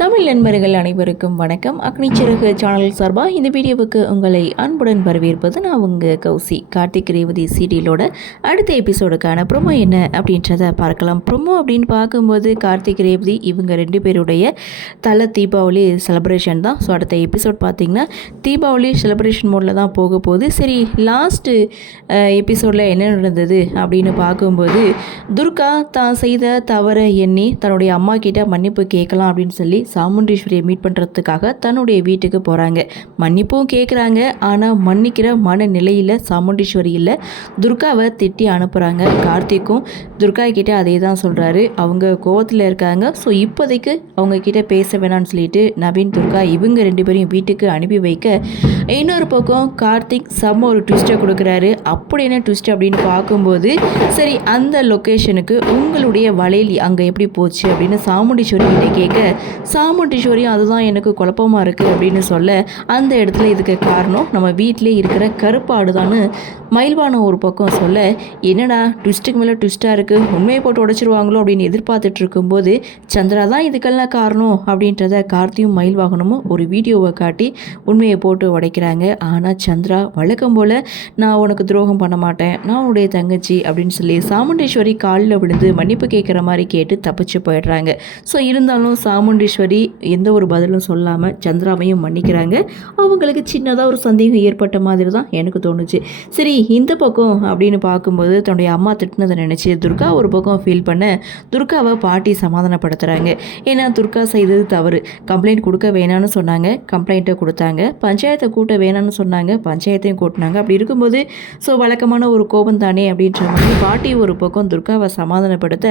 தமிழ் நண்பர்கள் அனைவருக்கும் வணக்கம். அக்னிச்சிறகு சேனல் சார்பாக இந்த வீடியோவுக்கு உங்களை அன்புடன் வரவேற்பது நான் உங்கள் கௌசி. கார்த்திக் ரேவதி சீரியலோட அடுத்த எபிசோடுக்கான ப்ரொமோ என்ன அப்படின்றத பார்க்கலாம். ப்ரொமோ அப்படின்னு பார்க்கும்போது கார்த்திக் ரேவதி இவங்க 2 பேருடைய தல தீபாவளி செலிப்ரேஷன் தான். ஸோ அடுத்த எபிசோட் பார்த்திங்கன்னா தீபாவளி செலிப்ரேஷன் மோடில் தான் போக போகுது. சரி, லாஸ்ட்டு எபிசோடில் என்ன நடந்தது அப்படின்னு பார்க்கும்போது துர்கா தான் செய்த தவறை எண்ணி தன்னுடைய அம்மா கிட்ட மன்னிப்பு கேட்கலாம் அப்படின்னு சொல்லி சாமுண்டீஸ்வரியை மீட் பண்ணுறதுக்காக தன்னுடைய வீட்டுக்கு போகிறாங்க. மன்னிப்பும் கேட்குறாங்க. ஆனால் மன்னிக்கிற மனநிலையில் சாமுண்டீஸ்வரி இல்லை. துர்காவை திட்டி அனுப்புகிறாங்க. கார்த்திக்கும் துர்கா கிட்டே அதே தான் சொல்கிறாரு. அவங்க கோவத்தில் இருக்காங்க. ஸோ இப்போதைக்கு அவங்க கிட்டே பேச வேணாம்னு சொல்லிட்டு நவீன் துர்கா இவங்க 2 பேரையும் வீட்டுக்கு அனுப்பி வைக்க, இன்னொரு பக்கம் கார்த்திக் செம்ம ஒரு ட்விஸ்ட்டை கொடுக்குறாரு. அப்படி என்ன ட்விஸ்ட் அப்படின்னு பார்க்கும்போது சரி, அந்த லொக்கேஷனுக்கு உங்களுடைய வளையல் அங்கே எப்படி போச்சு அப்படின்னு சாமுண்டீஸ்வரி கிட்டே கேட்க, சாமுண்டீஸ்வரியும் அதுதான் எனக்கு குழப்பமாக இருக்குது அப்படின்னு சொல்ல, அந்த இடத்துல இதுக்கு காரணம் நம்ம வீட்டிலே இருக்கிற கருப்பாடு தான் மயில்வானம் ஒரு பக்கம் சொல்ல, என்னடா ட்விஸ்ட்டுக்கு மேலே ட்விஸ்ட்டாக இருக்குது, உண்மையை போட்டு உடைச்சிருவாங்களோ அப்படின்னு எதிர்பார்த்துட்டு இருக்கும்போது சந்திரா தான் இதுக்கெல்லாம் காரணம் அப்படின்றத கார்த்தியும் மயில்வாகனமும் ஒரு வீடியோவை காட்டி உண்மையை போட்டு உடைக்கிறாங்க. ஆனால் சந்திரா வழக்கம் போல் நான் உனக்கு துரோகம் பண்ண மாட்டேன், நான் உன்னுடைய தங்கச்சி அப்படின்னு சொல்லி சாமுண்டீஸ்வரி காலில் விழுந்து மன்னிப்பு கேட்குற மாதிரி கேட்டு தப்பிச்சு போயிடுறாங்க. ஸோ இருந்தாலும் சாமுண்டீஸ்வரி எந்த ஒரு பதிலும் சொல்லாமல் சந்திராவையும் மன்னிக்கிறாங்க. அவங்களுக்கு சின்னதாக ஒரு சந்தேகம் ஏற்பட்ட மாதிரி தான் எனக்கு தோணுச்சு. சரி, இந்த பக்கம் அப்படின்னு பார்க்கும்போது தன்னுடைய அம்மா திட்டினதை நினச்சி துர்கா ஒரு பக்கம் ஃபீல் பண்ண துர்காவை பாட்டி சமாதானப்படுத்துகிறாங்க. ஏன்னா துர்கா செய்தது தவறு, கம்ப்ளைண்ட் கொடுக்க வேணான்னு சொன்னாங்க, கம்ப்ளைண்ட்டை கொடுத்தாங்க, பஞ்சாயத்தை கூட்ட வேணான்னு சொன்னாங்க, பஞ்சாயத்தையும் கூட்டினாங்க. அப்படி இருக்கும்போது ஸோ வழக்கமான ஒரு கோபம் தானே அப்படின்ற மாதிரி பாட்டி ஒரு பக்கம் துர்காவை சமாதானப்படுத்த,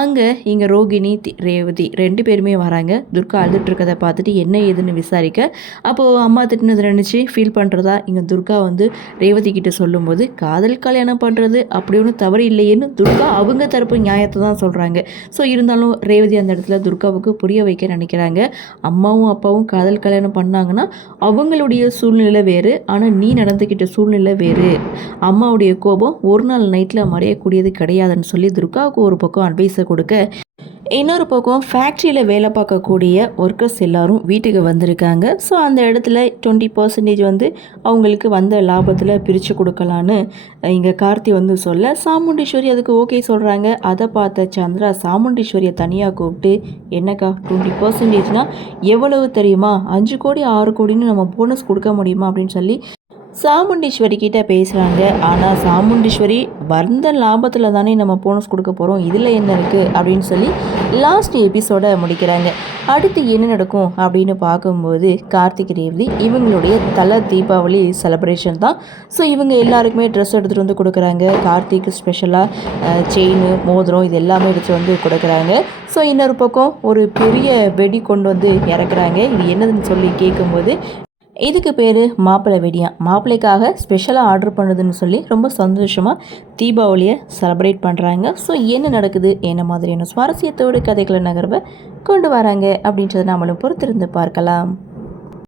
அங்கே இங்கே ரோகிணி ரேவதி 2 பேருமே வராங்க. துர்கா அழுதுட்டு இருக்கதை பார்த்துட்டு என்ன ஏதுன்னு விசாரிக்க, அப்போது அம்மா திட்டினதை நினச்சி ஃபீல் பண்ணுறதா இங்கே துர்கா வந்து ரேவதி கிட்ட சொல்லும்போது, காதல் கல்யாணம் பண்ணுறது அப்படி ஒன்றும் தவறு இல்லையேன்னு துர்கா அவங்க தரப்பு நியாயத்தை தான் சொல்கிறாங்க. ஸோ இருந்தாலும் ரேவதி அந்த இடத்துல துர்காவுக்கு புரிய வைக்க நினைக்கிறாங்க. அம்மாவும் அப்பாவும் காதல் கல்யாணம் பண்ணாங்கன்னா அவங்களுடைய சூழ்நிலை வேறு, ஆனால் நீ நடந்துக்கிட்ட சூழ்நிலை வேறு. அம்மாவுடைய கோபம் ஒரு நாள் நைட்டில் மறையக்கூடியது கிடையாதுன்னு சொல்லி துர்காவுக்கு ஒரு பக்கம் அட்வைஸை கொடுக்க, இன்னொரு பக்கம் ஃபேக்ட்ரியில் வேலை பார்க்கக்கூடிய ஒர்க்கர்ஸ் எல்லோரும் வீட்டுக்கு வந்திருக்காங்க. ஸோ அந்த இடத்துல 20% வந்து அவங்களுக்கு வந்த லாபத்தில் பிரித்து கொடுக்கலான்னு இங்கே கார்த்தி வந்து சொல்ல, சாமுண்டீஸ்வரி அதுக்கு ஓகே சொல்கிறாங்க. அதை பார்த்த சந்திரா சாமுண்டீஸ்வரியை தனியாக கூப்பிட்டு, என்னக்கா 20%னால் எவ்வளவு தெரியுமா, 5 கோடி 6 கோடின்னு நம்ம போனஸ் கொடுக்க முடியுமா அப்படின்னு சொல்லி சாமுண்டீஸ்வரி கிட்ட பேசுகிறாங்க. ஆனால் சாமுண்டீஸ்வரி வந்த லாபத்தில் தானே நம்ம போனஸ் கொடுக்க போகிறோம், இதில் என்ன இருக்குது அப்படின்னு சொல்லி லாஸ்ட் எபிசோடை முடிக்கிறாங்க. அடுத்து என்ன நடக்கும் அப்படின்னு பார்க்கும்போது கார்த்திக் ரேவதி இவங்களுடைய தல தீபாவளி செலிப்ரேஷன் தான். ஸோ இவங்க எல்லாருக்குமே ட்ரெஸ் எடுத்துகிட்டு வந்து கொடுக்குறாங்க. கார்த்திக் ஸ்பெஷலாக செயின், மோதிரம் இது எல்லாமே எடுத்து வந்து கொடுக்குறாங்க. ஸோ இன்னொரு பக்கம் ஒரு பெரிய வெடி கொண்டு வந்து இறக்குறாங்க. இது என்னதுன்னு சொல்லி கேட்கும்போது, இதுக்கு பேர் மாப்பிள்ளை வெடியான், மாப்பிள்ளைக்காக ஸ்பெஷலாக ஆர்டர் பண்ணுதுன்னு சொல்லி ரொம்ப சந்தோஷமாக தீபாவளியை செலிப்ரேட் பண்ணுறாங்க. ஸோ என்ன நடக்குது, என்ன மாதிரியான சுவாரஸ்யத்தோடு கதைகளை நகர்வை கொண்டு வராங்க அப்படின்றத நம்மளும் பொறுத்திருந்து பார்க்கலாம்.